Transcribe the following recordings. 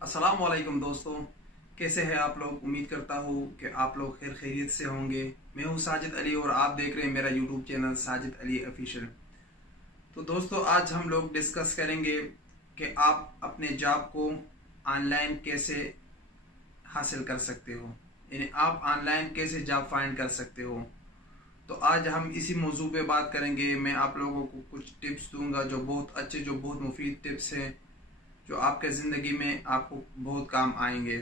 अस्सलाम वालेकुम दोस्तों, कैसे हैं आप लोग। उम्मीद करता हूँ कि आप लोग खैर खैरियत से होंगे। मैं हूँ साजिद अली और आप देख रहे हैं मेरा YouTube channel Sajid Ali official. तो दोस्तों, आज हम लोग डिस्कस करेंगे कि आप अपने जॉब को ऑनलाइन कैसे हासिल कर सकते हो, यानी आप ऑनलाइन कैसे जॉब फाइंड कर सकते हो। तो आज हम इसी मौजू पे बात करेंगे। मैं आप लोगों को कुछ टिप्स दूंगा जो बहुत अच्छे, जो बहुत मुफीद टिप्स हैं, जो आपके ज़िंदगी में आपको बहुत काम आएंगे।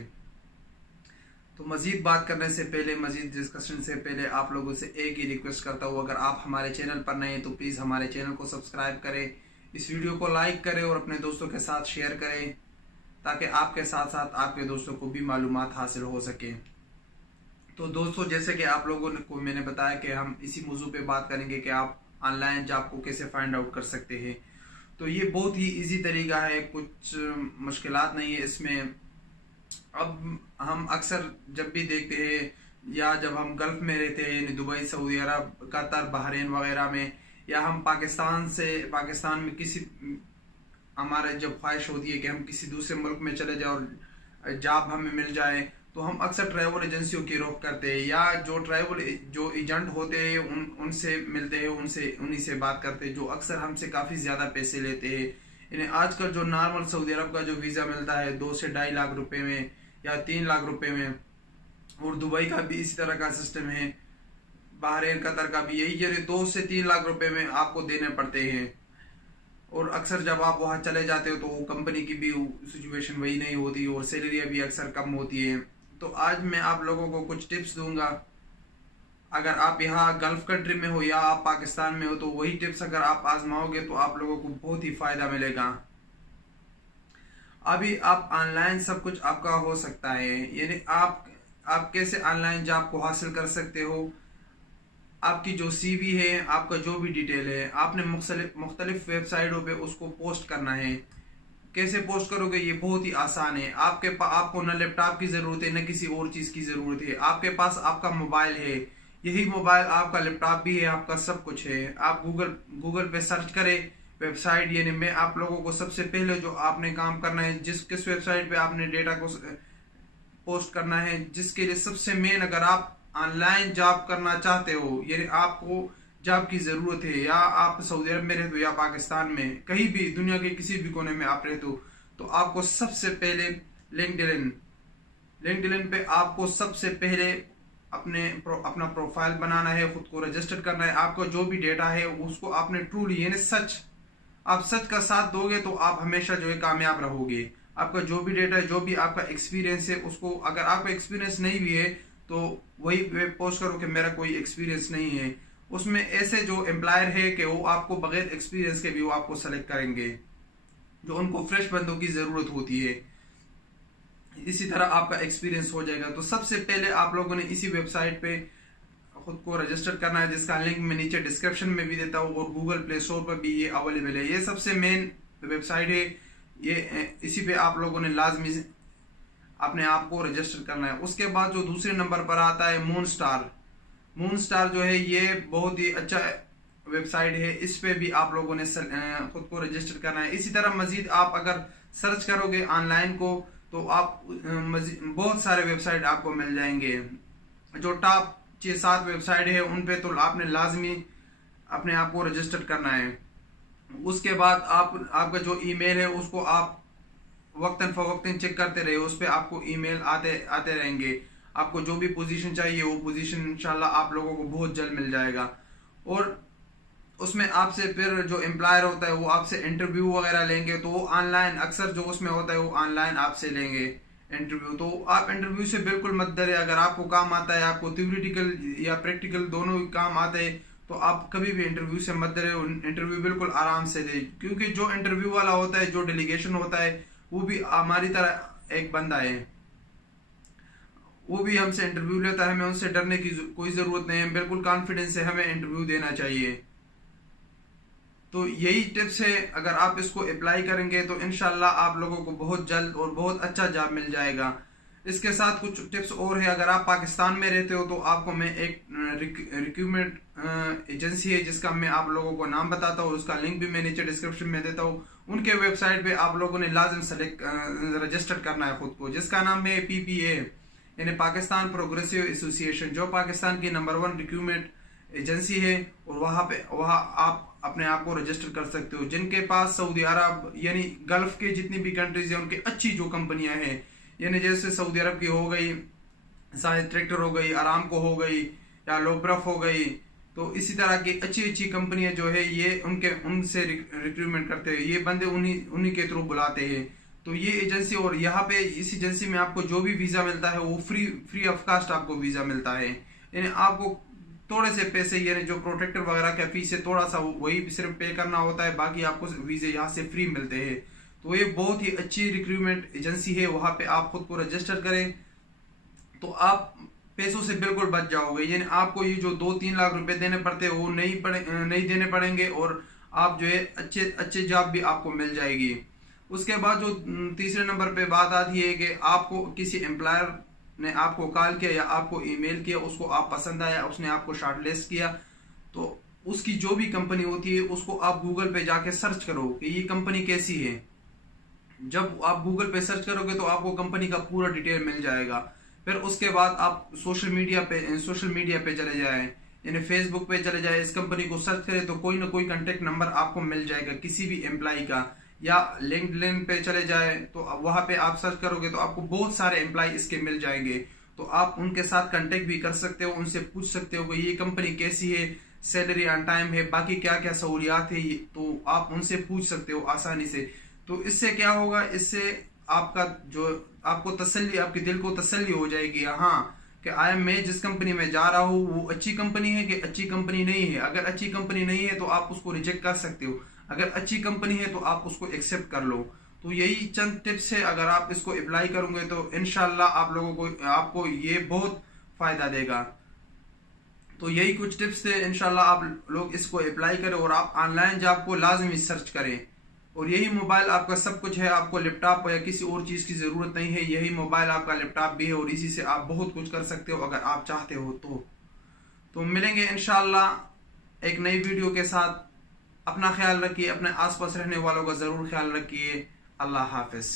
तो मज़ीद बात करने से पहले, मज़ीद डिस्कशन से पहले आप लोगों से एक ही रिक्वेस्ट करता हूँ, अगर आप हमारे चैनल पर नए हैं तो प्लीज़ हमारे चैनल को सब्सक्राइब करें, इस वीडियो को लाइक करें और अपने दोस्तों के साथ शेयर करें, ताकि आपके साथ साथ आपके दोस्तों को भी मालूमात हासिल हो सके। तो दोस्तों, जैसे कि आप लोगों को मैंने बताया कि हम इसी मौजू पे बात करेंगे कि आप ऑनलाइन जॉब को कैसे फाइंड आउट कर सकते हैं। तो ये बहुत ही इजी तरीका है, कुछ मुश्किलात नहीं है इसमें। अब हम अक्सर जब भी देखते हैं, या जब हम गल्फ में रहते हैं, यानी दुबई, सऊदी अरब, कतर, बहरीन वगैरह में, या हम पाकिस्तान में किसी, हमारे जब ख्वाहिश होती है कि हम किसी दूसरे मुल्क में चले जाए और जॉब हमें मिल जाए, तो हम अक्सर ट्रैवल एजेंसियों की रुख करते हैं, या जो एजेंट होते हैं उनसे मिलते हैं, उन्हीं से बात करते हैं, जो अक्सर हमसे काफ़ी ज़्यादा पैसे लेते हैं। यानी आजकल जो नॉर्मल सऊदी अरब का जो वीज़ा मिलता है 2 से 2.5 लाख रुपए में या 3 लाख रुपए में, और दुबई का भी इसी तरह का सिस्टम है, बहरीन, कतर का भी यही, यानी 2 से 3 लाख रुपए में आपको देने पड़ते हैं। और अक्सर जब आप वहाँ चले जाते हो तो कंपनी की भी सिचुएशन वही नहीं होती और सैलरियाँ भी अक्सर कम होती है। तो आज मैं आप लोगों को कुछ टिप्स दूंगा। अगर आप यहाँ गल्फ कंट्री में हो या आप पाकिस्तान में हो, तो वही टिप्स अगर आप आजमाओगे तो आप लोगों को बहुत ही फायदा मिलेगा। अभी आप ऑनलाइन सब कुछ आपका हो सकता है, यानी आप कैसे ऑनलाइन जॉब को हासिल कर सकते हो। आपकी जो सीवी है, आपका जो भी डिटेल है, आपने मुख्तलिफ वेबसाइटों पे उसको पोस्ट करना है। कैसे पोस्ट करोगे, ये बहुत ही आसान है। आपको न लैपटॉप की जरूरत है, न किसी और चीज की जरूरत है। आपके पास आपका मोबाइल है, यही मोबाइल आपका लैपटॉप भी है, आपका सब कुछ है। आप गूगल पे सर्च करें वेबसाइट, यानी मैं आप लोगों को सबसे पहले जो आपने काम करना है, किस वेबसाइट पे आपने डेटा को पोस्ट करना है, जिसके लिए सबसे मेन, अगर आप ऑनलाइन जॉब करना चाहते हो, यानी आपको जॉब की जरूरत है, या आप सऊदी अरब में रहते हो या पाकिस्तान में, कहीं भी दुनिया के किसी भी कोने में आप रहते हो, तो आपको सबसे पहले लिंक्डइन पे आपको सबसे पहले अपना प्रोफाइल बनाना है, खुद को रजिस्टर करना है। आपका जो भी डेटा है उसको आपने ट्रूली, यानी सच, आप सच का साथ दोगे तो आप हमेशा जो है कामयाब रहोगे। आपका जो भी डेटा है, जो भी आपका एक्सपीरियंस है, उसको, अगर आपका एक्सपीरियंस नहीं भी है तो वही पोस्ट करो कि मेरा कोई एक्सपीरियंस नहीं है। उसमें ऐसे जो एम्प्लॉयर है कि वो आपको बगैर एक्सपीरियंस के भी वो आपको सेलेक्ट करेंगे, जो उनको फ्रेश बंदों की जरूरत होती है। इसी तरह आपका एक्सपीरियंस हो जाएगा। तो सबसे पहले आप लोगों ने इसी वेबसाइट पे खुद को रजिस्टर करना है, जिसका लिंक मैं नीचे डिस्क्रिप्शन में भी देता हूँ, और गूगल प्ले स्टोर पर भी ये अवेलेबल है। ये सबसे मेन वेबसाइट है, ये इसी पे आप लोगों ने लाजमी अपने आप को रजिस्टर करना है। उसके बाद जो दूसरे नंबर पर आता है मून स्टार जो है, ये बहुत ही अच्छा वेबसाइट है। इस पे भी आप लोगों ने खुद को रजिस्टर करना है। इसी तरह मजीद आप अगर सर्च करोगे ऑनलाइन को, तो आप बहुत सारे वेबसाइट आपको मिल जाएंगे। जो टॉप 6-7 वेबसाइट है उन पे तो आपने लाजमी अपने आप को रजिस्टर करना है। उसके बाद आपका जो ईमेल है उसको आप वक्तन फवक्तन चेक करते रहे, उस पर आपको ईमेल आते रहेंगे। आपको जो भी पोजीशन चाहिए वो पोजीशन इंशाल्लाह आप लोगों को बहुत जल्द मिल जाएगा। और उसमें आपसे फिर जो एम्प्लॉयर होता है वो आपसे इंटरव्यू वगैरह लेंगे, तो वो ऑनलाइन, अक्सर जो उसमें होता है वो ऑनलाइन आपसे लेंगे इंटरव्यू। तो आप इंटरव्यू से बिल्कुल मत डरे। अगर आपको काम आता है, आपको थ्योरेटिकल या प्रैक्टिकल दोनों काम आते हैं, तो आप कभी भी इंटरव्यू से मत डरे। इंटरव्यू बिल्कुल आराम से दे, क्योंकि जो इंटरव्यू वाला होता है, जो डेलीगेशन होता है, वो भी हमारी तरह एक बंदा है, वो भी हमसे इंटरव्यू लेता है। हमें उनसे डरने की कोई जरूरत नहीं है, बिल्कुल कॉन्फिडेंस से हमें इंटरव्यू देना चाहिए। तो यही टिप्स है, अगर आप इसको अप्लाई करेंगे तो इंशाल्लाह आप लोगों को बहुत जल्द और बहुत अच्छा जॉब मिल जाएगा। इसके साथ कुछ टिप्स और है। अगर आप पाकिस्तान में रहते हो तो आपको मैं एक एजेंसी है जिसका मैं आप लोगों को नाम बताता हूँ, उसका लिंक भी मैं नीचे डिस्क्रिप्शन में देता हूँ। उनके वेबसाइट पे आप लोगों ने लाजिम सेलेक्ट रजिस्टर करना है खुद को, जिसका नाम है PPA यानी पाकिस्तान प्रोग्रेसिव एसोसिएशन, जो पाकिस्तान की नंबर 1 रिक्रूटमेंट एजेंसी है। और वहाँ आप अपने आप को रजिस्टर कर सकते हो। जिनके पास सऊदी अरब यानी गल्फ के जितनी भी कंट्रीज है उनकी अच्छी जो कंपनियां हैं, यानी जैसे सऊदी अरब की हो गई शायद ट्रैक्टर हो गई, आरामको हो गई या लोब्रफ हो गई, तो इसी तरह की अच्छी अच्छी कंपनियां जो है ये उनसे रिक्रूटमेंट करते हैं। ये बंदे उन्हीं के थ्रू बुलाते हैं। तो ये एजेंसी, और यहाँ पे इस एजेंसी में आपको जो भी वीजा मिलता है वो फ्री ऑफ कास्ट आपको वीजा मिलता है। यानी आपको थोड़े से पैसे यानी जो प्रोटेक्टर वगैरह का फीस है थोड़ा सा वही सिर्फ पे करना होता है, बाकी आपको वीजे यहाँ से फ्री मिलते हैं। तो ये बहुत ही अच्छी रिक्रूटमेंट एजेंसी है। वहां पे आप खुद को रजिस्टर करें तो आप पैसों से बिल्कुल बच जाओगे। यानी आपको ये जो 2-3 लाख रुपए देने पड़ते हैं वो नहीं देने पड़ेंगे, और आप जो है अच्छे जॉब भी आपको मिल जाएगी। उसके बाद जो तीसरे नंबर पे बात आती है कि आपको किसी एम्प्लॉयर ने आपको कॉल किया या आपको ईमेल किया, उसको आप पसंद आया, उसने आपको शॉर्टलिस्ट किया, तो उसकी जो भी कंपनी होती है उसको आप गूगल पे जाके सर्च करो कि ये कंपनी कैसी है। जब आप गूगल पे सर्च करोगे तो आपको कंपनी का पूरा डिटेल मिल जाएगा। फिर उसके बाद आप सोशल मीडिया पे चले जाएं, यानी फेसबुक पे चले जाए, इस कंपनी को सर्च करें तो कोई ना कोई कांटेक्ट नंबर आपको मिल जाएगा किसी भी एम्प्लॉय का। या लिंक्डइन पे चले जाए तो वहां पे आप सर्च करोगे तो आपको बहुत सारे एम्प्लॉय इसके मिल जाएंगे। तो आप उनके साथ कांटेक्ट भी कर सकते हो, उनसे पूछ सकते हो कि ये कंपनी कैसी है, सैलरी ऑन टाइम है, बाकी क्या क्या सहूलियात है, तो आप उनसे पूछ सकते हो आसानी से। तो इससे क्या होगा, इससे आपका जो आपको तसल्ली, आपके दिल को तसल्ली हो जाएगी हाँ कि मैं जिस कंपनी में जा रहा हूँ वो अच्छी कंपनी है कि अच्छी कंपनी नहीं है। अगर अच्छी कंपनी नहीं है तो आप उसको रिजेक्ट कर सकते हो, अगर अच्छी कंपनी है तो आप उसको एक्सेप्ट कर लो। तो यही चंद टिप्स है, अगर आप इसको अप्लाई करोगे तो इंशाल्लाह आप लोगों को आपको ये बहुत फायदा देगा। तो यही कुछ टिप्स थे, इंशाल्लाह आप लोग इसको अप्लाई करें और आप ऑनलाइन जॉब को लाजमी सर्च करें। और यही मोबाइल आपका सब कुछ है, आपको लैपटॉप या किसी और चीज की जरूरत नहीं है, यही मोबाइल आपका लैपटॉप भी है और इसी से आप बहुत कुछ कर सकते हो अगर आप चाहते हो तो मिलेंगे इंशाल्लाह एक नई वीडियो के साथ। अपना ख्याल रखिए, अपने आसपास रहने वालों का जरूर ख्याल रखिए। अल्लाह हाफिज।